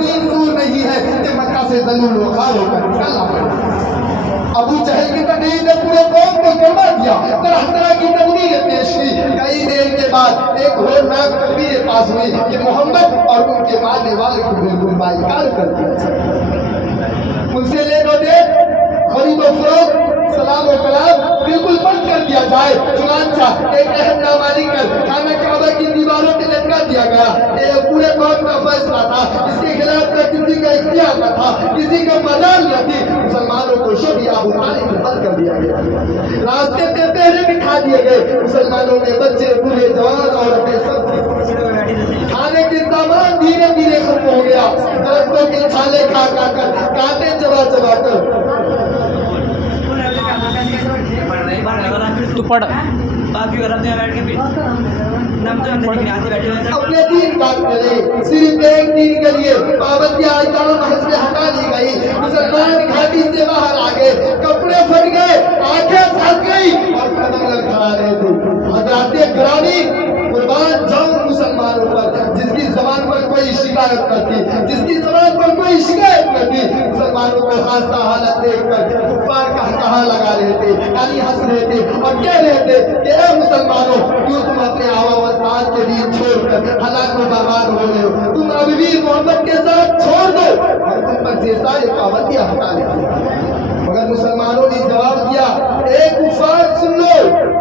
دین دور نہیں ہے کہ مکہ سے ذلیل و خوار ہو کر نکلنا پڑے۔ ابو جہل کی تقریر نے پورے قوم کو گرما دیا، طرح طرح کی تقریریں پیش کی۔ کئی دیر کے بعد ایک ہولناک تقریر پاس ہوئی کہ محمد اور ان کے ماننے والے کو بالکل باعث کر دیا جائے، ان سے لے دو دے خرید و فروخت سلام و کلام بالکل بند کر دیا جائے۔ چنانچہ ایک عہد نامہ لکھ کر خانہ کعبہ کی دیواروں پہ لٹکا دیا گیا۔ یہ پورے قوم کا فیصلہ تھا، اس کے خلاف نہ کسی کا اختیار نہ تھا، کسی کا مجال نہ تھی۔ مسلمانوں کو شب ابو طالب میں بند کر دیا گیا، راستے پہ پہرے بٹھا دیے گئے۔ مسلمانوں میں بچے بوڑھے جوان عورتیں سب کھانے کے سامان دھیرے دھیرے ختم ہو گیا، درختوں کے چھالے کھا کھا کر، کانٹے چبا چبا کر۔ تو پڑھ اپنے دین کا کرے، صرف ایک دین کے لیے پابندی احکام محض میں ہٹا دی گئی۔ مسلمان گھاٹی سے باہر آ گئے، کپڑے پھٹ گئے، آنکھیں پھنس گئی اور قدم لڑکھڑا رہے تھے۔ حضرات گرامی، قربان جاؤں مسلمانوں پر جس کی زبان پر کوئی شکایت نہ تھی، جس کی زبان پر کوئی شکایت نہ تھی۔ مسلمانوں کو خاصہ حالت دیکھ کر کفار کہا لگا رہے تھے، یعنی ہنس رہے تھے اور کہہ رہے تھے کہ اے مسلمانوں، کیوں تم اپنے آوا و اجداد کے دین چھوڑ کر ہلاک و برباد ہو رہے ہو؟ تم ابھی بھی محمد کے ساتھ چھوڑ دو اور تم پر سے سارے پابندیاں ہٹا لیں۔ مگر مسلمانوں نے جواب دیا، اے کفار سن لو،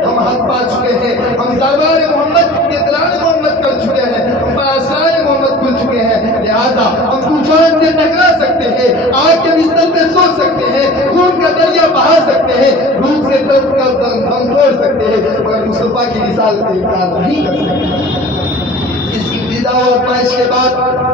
ہم حق پا چکے ہیں، ہم دربار محمد اطلاع محمد کر چکے ہیں، ہم پر اسرار محمد کھل چکے ہیں، لہذا ہم طوفان سے ٹکرا سکتے ہیں، آگ کے بستر پہ سو سکتے ہیں، خون کا دریا بہا سکتے ہیں، دھوپ سے تڑپ کر ہم توڑ سکتے ہیں، مگر مصطفیٰ کی رسالت کا انکار نہیں کر سکتے۔ اس کی ابتدا اور آزمائش کے بعد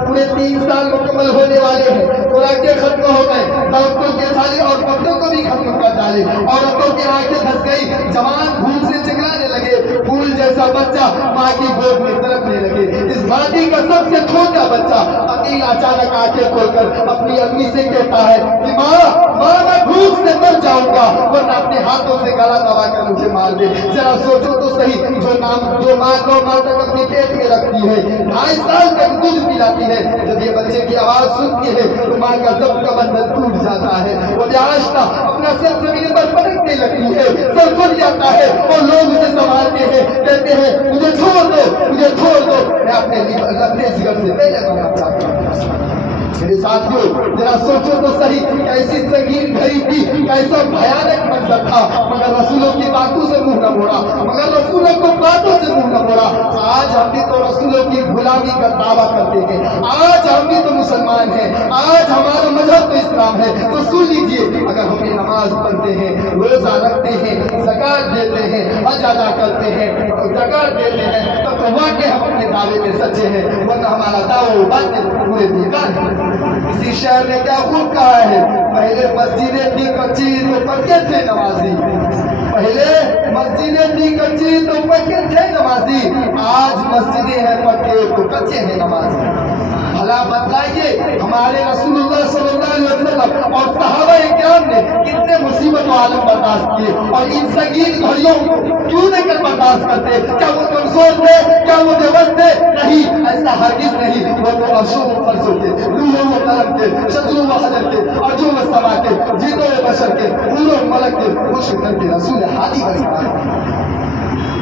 پورے 3 سال مکمل ہونے والے ہیں۔ خوراکیں ختم ہو گئے، دعوتوں کے تھالے اور پردوں کو بھی ختم کر ڈالے، عورتوں کی آنکھیں دھس گئی، جوان بھول سے چکرانے لگے، پھول جیسا بچہ ماں کی گود میں تڑپنے لگے۔ اس وادی کا سب سے چھوٹا بچہ عقیل اچانک آنکھیں کھول کر اپنی امی سے کہتا ہے کہ ماں میں بھوک سے مر جاؤں گا، ورنہ اپنے ہاتھوں سے گلا دبا کر مجھے مار دے۔ ذرا سوچو تو صحیح، جو ماں 9 ماہ تک اپنے پیٹ میں رکھتی ہے، 2.5 سال تک دودھ پلاتی ہے، جب یہ بچے کی آواز سنتی ہے تو ماں کا ضبط کا بندھن ٹوٹ جاتا ہے، وہ آہستہ اپنا سر زمین پر پٹکنے لگتی ہے، سر کھل جاتا ہے اور لوگ اسے سنبھالتے ہیں، کہتے ہیں مجھے چھوڑ دو، مجھے چھوڑ دو، میں اپنے جگر سے پہلے بننا چاہتا ہوں۔ میرے ساتھیوں، ذرا سوچو تو صحیح، کیسی سنگین گھڑی تھی، کیسا بھیانک منظر تھا، مگر رسولوں کی باتوں سے منہ نہ موڑا، مگر رسولوں کو باتوں سے منہ نہ موڑا۔ آج ہم بھی تو رسولوں کی غلامی کا دعویٰ کرتے ہیں، آج ہم بھی تو مسلمان ہیں، آج ہمارا مذہب تو اسلام ہے۔ تو سن لیجیے، اگر ہم یہ نماز پڑھتے ہیں، روزہ رکھتے ہیں، زکات دیتے ہیں، حج ادا کرتے ہیں، زکات دیتے ہیں، تب تو واقعی ہم اپنے دعوے میں سچے ہیں، ورنہ ہمارا دعویٰ باطل پورے بیکار ہے۔ اسی شہر نے کیا خوب کہا ہے، پہلے مسجدیں تھی کچی تو پکے تھے نمازی، پہلے مسجدیں تھی کچی تو پکے تھے نمازی، آج مسجدیں ہیں پکے تو کچے ہیں نمازی۔ بھلا بتلائیے، ہمارے رسول اللہ صلی اللہ علیہ وسلم اور صحابہ کرام نے کتنے مصیبت و عالم برداشت کیے، اور ان سنگین گھڑیوں کو کیوں نہیں کر برداشت کرتے؟ کیا وہ کمزور تھے؟ کیا وہ بےبس تھے؟ نہیں، ایسا ہرگز نہیں، وہ تو عرشوں و فرشوں کے، روحوں و قلم کے، شجروں و حجر کے، ارجوں و سما کے، جنوں و بشر کے، حور و ملک کے، خوش کر کے رسول ہادی بنتا ہے۔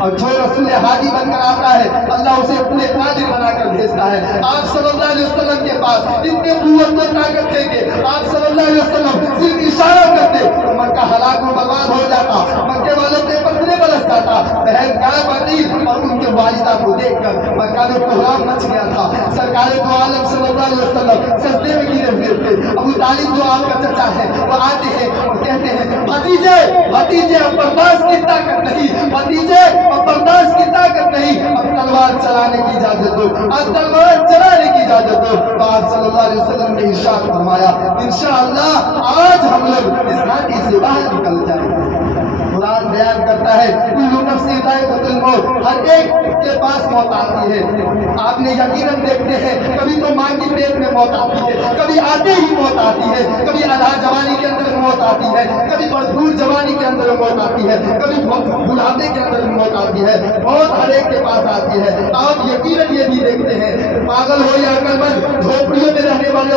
اور جو رسول ہادی بن کر آتا ہے، اللہ اسے پورے قادر بنا کر بھیجتا ہے۔ آپ صلی اللہ علیہ وسلم کے پاس اتنے قوت و طاقت تھے کہ آپ صلی اللہ علیہ وسلم صرف اشارہ کرتے تو مکہ ہلاک و برباد ہو جاتا، مکے والوں کے پتھرے برس جاتا۔ بہن کعب عقیل اور ان کے والدہ کو دیکھ کر مکہ میں کوہرام مچ گیا تھا۔ سرکار دو عالم صلی اللہ علیہ وسلم سجدے میں گرے ہوئے تھے۔ ابو طالب جو آپ کا چچا ہے، وہ آتے ہیں اور کہتے ہیں بھتیجے اب برداشت کی طاقت نہیں، بھتیجے اب برداشت کی طاقت نہیں، اب تلوار چلانے کی اجازت دو، اب تلوار چلانے کی اجازت دو۔ تو آپ صلی اللہ علیہ وسلم نے ارشاد فرمایا، انشاءاللہ آج ہم لوگ اس گھاٹی سے باہر نکل جائیں گے۔ قرآن بیان کرتا ہے کل نفس ذائقۃ الموت، ہر ایک کے پاس موت آتی ہے۔ آپ نے یقیناً دیکھتے ہیں کبھی تو ماں کی پیٹ میں موت آتی ہے، کبھی آتے ہی موت آتی ہے، کبھی آدھا جوانی کے اندر موت آتی ہے، کبھی بھرپور جوانی کے اندر موت آتی ہے، کبھی بڑھاپے کے اندر موت آتی ہے، موت ہر ایک کے پاس آتی ہے۔ آپ یقیناً یہ بھی دیکھتے ہیں پاگل ہو یا عقل مند، جھوپڑیوں میں رہنے والے